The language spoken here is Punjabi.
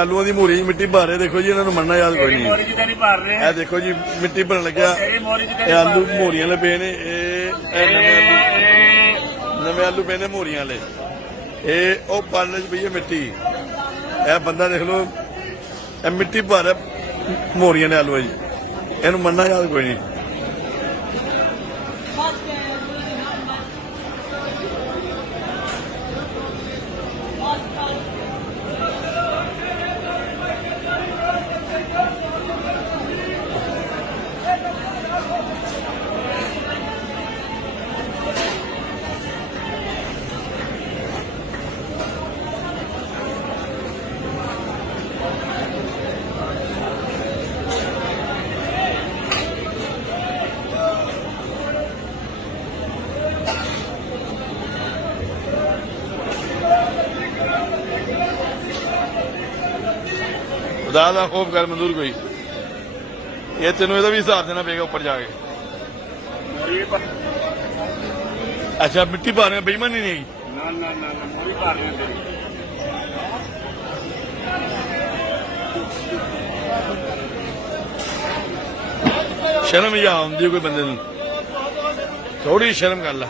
ਆਲੂਆਂ ਦੀ ਮੋਰੀ ਮਿੱਟੀ ਭਰ ਰਹੇ ਦੇਖੋ ਜੀ ਇਹਨਾਂ ਨੂੰ ਮੰਨਣਾ ਯਾਦ ਕੋਈ ਨਹੀਂ ਇਹ ਦੇਖੋ ਜੀ ਮਿੱਟੀ ਭਰਨ ਲੱਗਿਆ ਇਹ ਆਲੂ ਮੋਰੀਆਂ ਵਾਲੇ ਪਏ ਨੇ ਇਹ ਨਵੇਂ ਆਲੂ ਪਏ ਨੇ ਮੋਰੀਆਂ ਵਾਲੇ ਇਹ ਉਹ ਪਾਲਣ ਚ ਪਈ ਹੈ ਮਿੱਟੀ ਇਹ ਬੰਦਾ ਦੇਖ ਲਓ ਇਹ ਮਿੱਟੀ ਭਰ ਮੋਰੀਆਂ ਨੇ ਆਲੂ ਜੀ ਇਹਨੂੰ ਮੰਨਣਾ ਯਾਦ ਕੋਈ ਨਹੀਂ खुदा का खौफ कर मंजूर कोई ये तेन भी हिसाब देना पेगा ऊपर जाके अच्छा मिट्टी पा रहे बेईमानी नहीं शर्म ही आती कोई बंदे थोड़ी शर्म कर ला